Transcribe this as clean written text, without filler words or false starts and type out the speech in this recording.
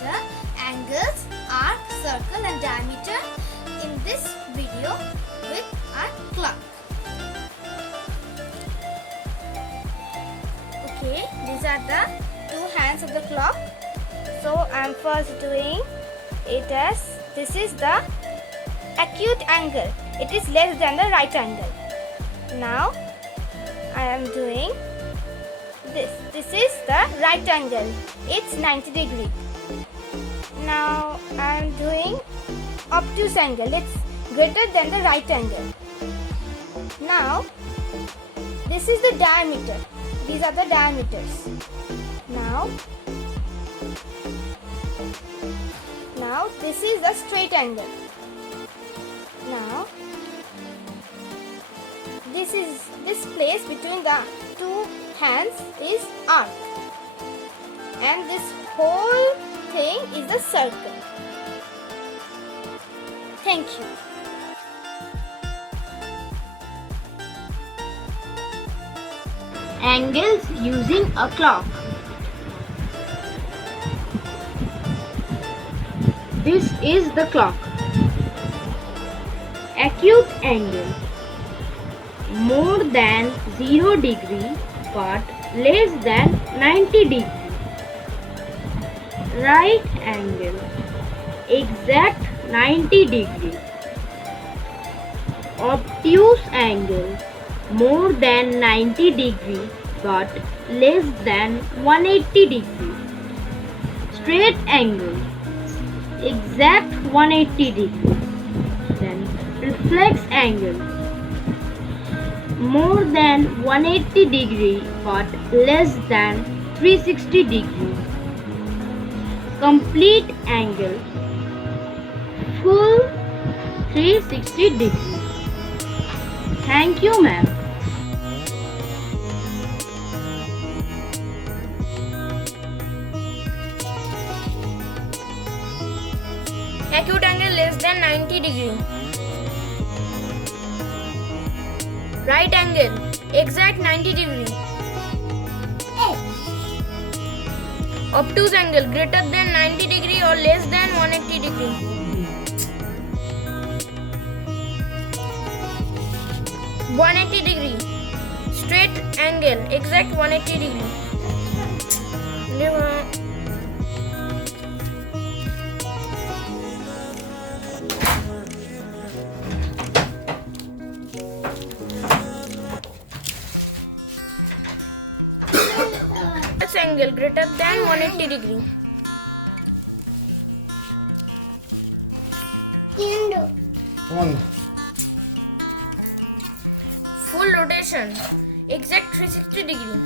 the angles, arc, circle and diameter in this video with our clock. Okay, these are the two hands of the clock. So I am first doing it as this is the acute angle. It is less than the right angle. Now I am doing this. This is the right angle. It's 90 degree. Now I am doing obtuse angle. It's greater than the right angle. Now this is the diameter. These are the diameters. Now this is the straight angle. Now this place between the two hands is arc, and this whole thing is a circle. Thank you. Angles using a clock. This is the clock. Acute angle more than 0 degree but less than 90 degree. Right angle exact 90 degree. Obtuse angle more than 90 degree but less than 180 degree. Straight angle exact 180 degree. Then reflex angle more than 180 degree but less than 360 degree. Complete angle full 360 degree. Thank you, ma'am. Acute angle less than 90 degree. Right angle exact 90 degree. Obtuse angle greater than 90 degree or less than 180 degree. (180 degree). Straight angle exact 180 degree. Angle greater than 180 degree. Full rotation exact 360 degree.